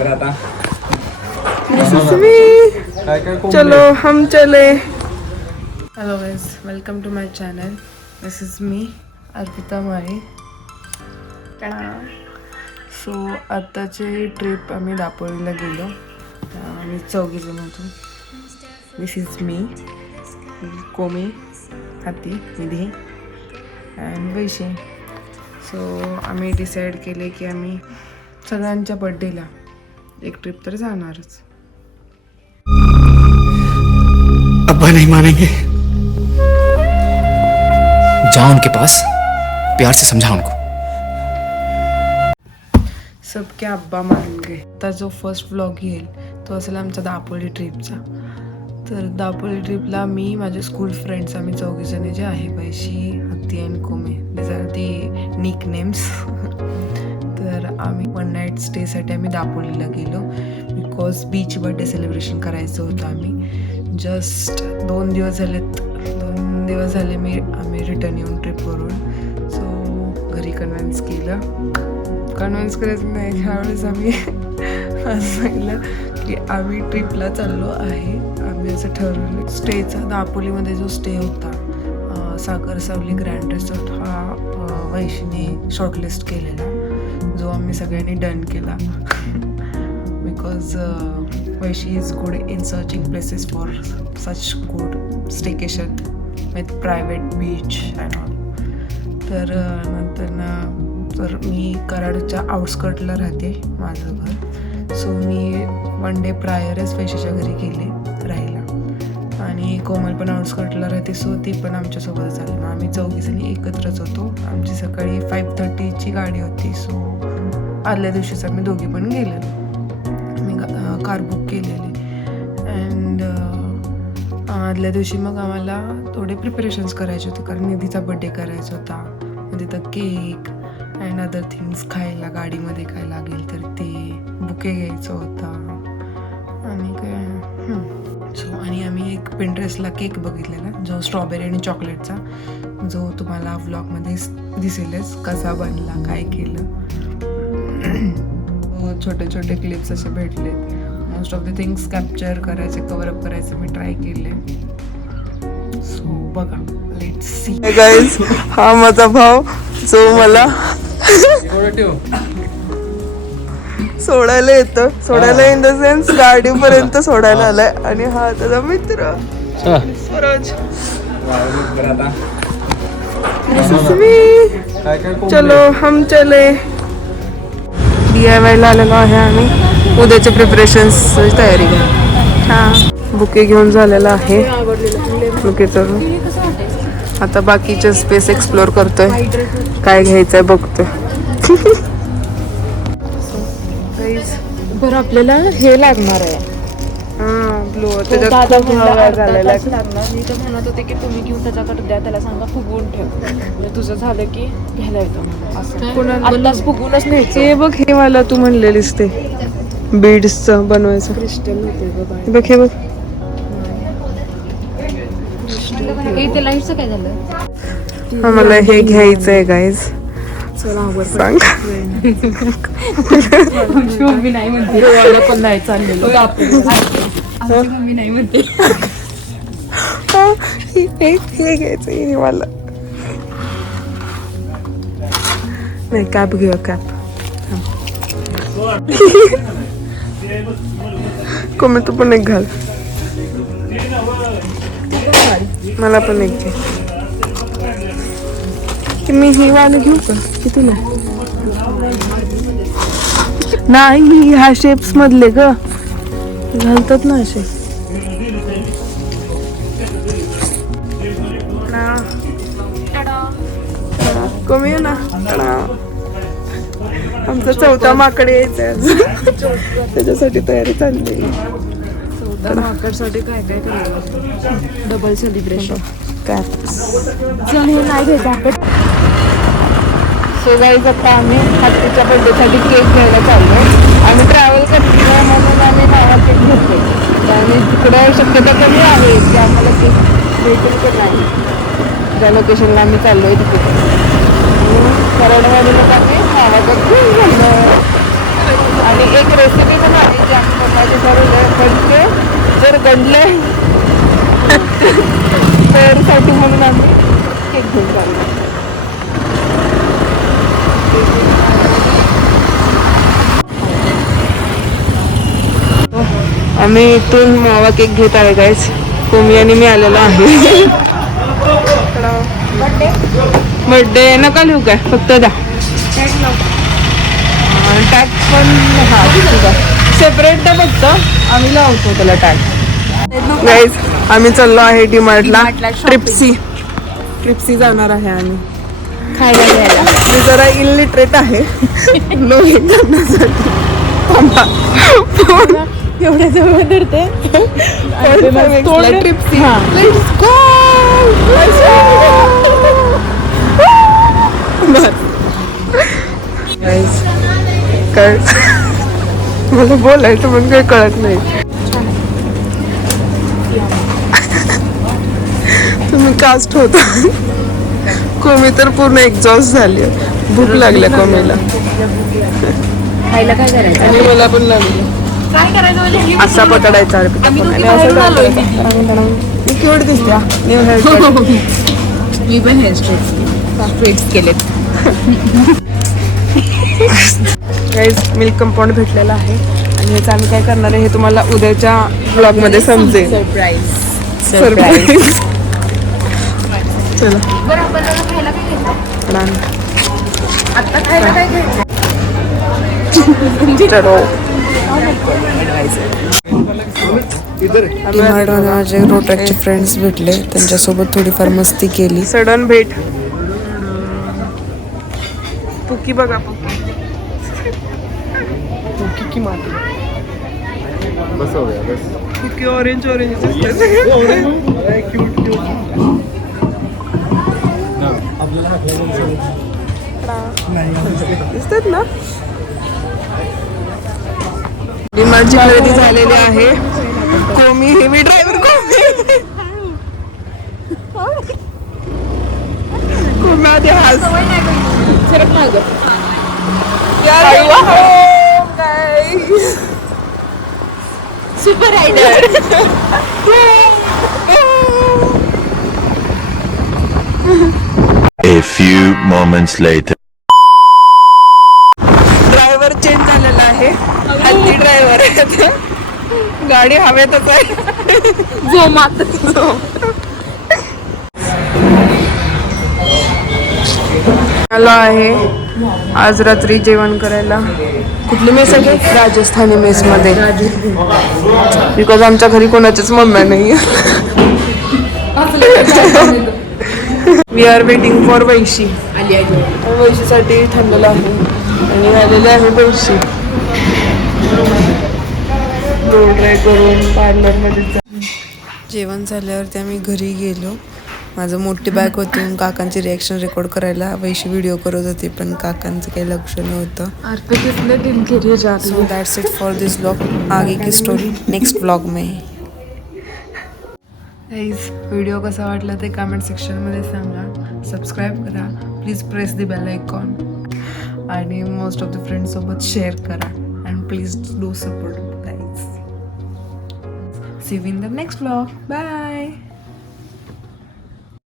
This is me. चलो हम चले. Hello guys, welcome to my channel. This is me, Arpita Mali. So आत्ताची trip आम्ही दापोलीला गेलो. आम्ही 4 जण होतो. दिस इज मी, कोमी, हाती, निधी अँड वैशी. सो आम्ही डिसाईड केले की आम्ही सगळ्यांच्या बर्थडेला एक ट्रिप तर जाणारच. अब्बा नहीं मानेंगे. जाओ उनके पास, प्यार से समझा उनको. सबके अब्बा मान गए. आता जो फर्स्ट व्लॉग येईल तो असेल आमचा दापोली ट्रिपचा. तर दापोली ट्रिपला मी, माझे स्कूल फ्रेंड्स, आम्ही 4 जण जे आहे, वैशी, हत्ती अँड कोमे, this are the nickname. तर आम्ही 1 नाईट स्टेसाठी आम्ही दापोलीला गेलो बिकॉज बीच बर्थडे सेलिब्रेशन करायचं होतं. आम्ही जस्ट 2 दिवस झाले आम्ही रिटर्न येऊन ट्रिपवरून. सो घरी कन्व्हिन्स करायचं नाही. ह्यावेळेस आम्ही असं सांगितलं की आम्ही ट्रिपला चाललो आहे. आम्ही असं ठरवलं. स्टेचा दापोलीमध्ये जो स्टे होता, सागर सावली ग्रँड रिसॉर्ट, हा वैशीने शॉर्टलिस्ट केलेला, जो आम्ही सगळ्यांनी डन केला. Because Vaishi is good in searching places for such good staycation with private beach and all. तर तर मी कराडच्या आउटस्कर्टला राहते, माझं घर. सो मी 1 डे प्रायरच वैशीच्या घरी गेले राहायला. आणि कोमल पण आउटस्कर्टला राहते, सो ती पण आमच्यासोबतच आली. मग आम्ही 4 जणी एकत्रच होतो. आमची सकाळी 5:30ची गाडी होती. सो आदल्या दिवशीच आम्ही दोघी पण गेलेलो. आम्ही कार बुक केलेली. अँड आदल्या दिवशी मग आम्हाला थोडे प्रिपरेशन्स करायचे होते, कारण निधीचा बड्डे करायचा होता. मग तिथं केक अँड अदर थिंग्स खायला गाडीमध्ये काय लागेल तर ते बुके घ्यायचं होता. आणि काय आणि आम्ही एक पिंटरेस्टला केक बघितलेला, जो स्ट्रॉबेरी आणि चॉकलेटचा, जो तुम्हाला व्लॉगमध्ये दिसेलच कसा बनला, काय केलं. छोटे छोटे क्लिप्स असे भेटले. Most of the things capture करायचे, कव्हरअप करायचे मी ट्राय केले. सो बघा, लेट्स सी. गाईज, हा माझा भाऊ जो मला सोडायला येतं. सोडायला इन द सेन्स गाडीपर्यंत सोडायला आलाय. आणि हा त्याचा मित्र स्वराज. चलो हम चले. DIY ला आलेलो आहे आम्ही. उद्याचे प्रिपरेशन्सची तयारी करा. हां, बुके घेऊन झालेला आहे. बुके चढून आता बाकीचे स्पेस एक्सप्लोर करतोय, काय घ्यायचंय बघतोय. बरं, आपल्याला हे लागणार आहे. ब्लू त्याच्यात खूप हवा झालेला लागणार. मी तर म्हणत होते की तुम्ही घेऊन त्याच्याकडे द्या, त्याला सांगा फुगवून ठेव, म्हणजे तुझं झालं की घ्यायला येतो. असं आत्ताच फुगवूनच न्यायचं. हे बघ, हे मला तू म्हणलेलीस ते बीड्सचं बनवायचं क्रिस्टल होते बघ. हे बघ, ते लाईटचं काय झालं. आम्हाला हे घ्यायचंय गाईज. सांग. मम्मी नाही म्हणते, पण नाही चाललेलो. मम्मी नाही म्हणते. हे घ्यायचंय हे मला. नाही, कॅप घेऊ, कॅप. कोमे तू पण एक घाल. मला पण एक घे. मी ही वाली घेऊ का? किती नाही, ह्या शेप्स मधले ग घालतात ना असे. कमी आहे ना. आमचा 4था माकड यायचा, त्याच्यासाठी तयारी चालली. 4था माकडसाठी काय काय केलं. डबल सेलिब्रेशन नाही घ्यायचं. सो गाईज, आता आम्ही हत्तीच्या बर्थडेसाठी केक घ्यायला चाललो. आम्ही ट्रॅव्हल करतो म्हणून आम्ही नवा केक घेतो. आणि तिकडे शक्यता कमी आहे की आम्हाला केक भेटेल की नाही. ज्या लोकेशनला आम्ही चाललो आहे तिथे कराडमध्ये आम्ही नावाचं घेऊन झालं. आणि एक रेसिपी पण आणि जे आम्ही बनवायचे ठरवलं पण ते जर गणले तर साठी म्हणून आम्ही केक घेऊन चाललो. आम्ही इथून मावा केक घेत आहे गाईस. कोमी आणि मी आलेलो आहे. बर्थडे नका लिहू काय, फक्त द्या टॅग पण. हा ठीक आहे, सेपरेट द्या फक्त, आम्ही लावतो त्याला टॅग. गाईज आम्ही चाललो आहे डीमार्टला. ट्रिप्सी जाणार आहे आम्ही खायला घ्यायला. मी जरा इलिटरेट आहे. नो हे करण्यासाठी थांबा. एवढ्या जवळ धरते ट्रिप्सी. काय मला बोलायचं पण काही कळत नाही. तुम्ही कास्ट होता. कोमी तर पूर्ण एक्झॉस्ट झाली. भूक लागल्या कोमीला खायला काय करायचं आणि मला पण लागली. काय करायचं असा पकडायचा अर्पिता फोन आणि असं मी केवढी दिसते. न्यू हेअर मी पण हेअर स्ट्रेट्स केले. गाईज मिल्क कंपाऊंड भेटलेला आहे आणि ह्याचं आम्ही काय करणार आहे हे तुम्हाला उद्याच्या ब्लॉग मध्ये समजेल. सरप्राईज. चला आता खायला काय घ्यायचं. डीमार्टमध्ये माझे रोटॅकचे फ्रेंड्स भेटले, त्यांच्यासोबत थोडीफार मस्ती केली. सडन भेट. पुकी बघा, पुकी की माती. बस हो गया बस. पुकी ऑरेंज ऑरेंज दिसतात ना. डीमार्टची खरेदी झालेली आहे. कोमी हेवी ड्रायव्हर. कोमी आधी हास. Super rider. A few moments later. Driver change झालेला आहे. हत्ती ड्रायव्हर आहे. गाडी हवेतच आहे. जोमात. आलो आहे आज रात्री जेवण करायला. कुठली मेस आहे? राजस्थानी मेस मध्ये. बिकॉज आमच्या घरी कोणाच्याच मम्म्या नाही. We are waiting for Vaishi. वैशीसाठी थांबलेलं आहे आणि आलेले आहे वैशी. रोड ड्राय करून पार्लरमध्ये. जेवण झाल्यावरती आम्ही घरी गेलो. माझं मोठी बॅग होती, काकांची रिॲक्शन रेकॉर्ड करायला वैशी व्हिडिओ करत होती, पण काकांचं काही लक्ष नव्हतं. So that's it for this vlog. आगे की स्टोरी नेक्स्ट व्लॉग में. गाईज व्हिडिओ कसा वाटला ते कमेंट सेक्शनमध्ये सांगा. सबस्क्राईब करा please. Press the bell icon आणि मोस्ट ऑफ द फ्रेंड्ससोबत शेअर करा. And please do support guys. See you in the next vlog. Bye.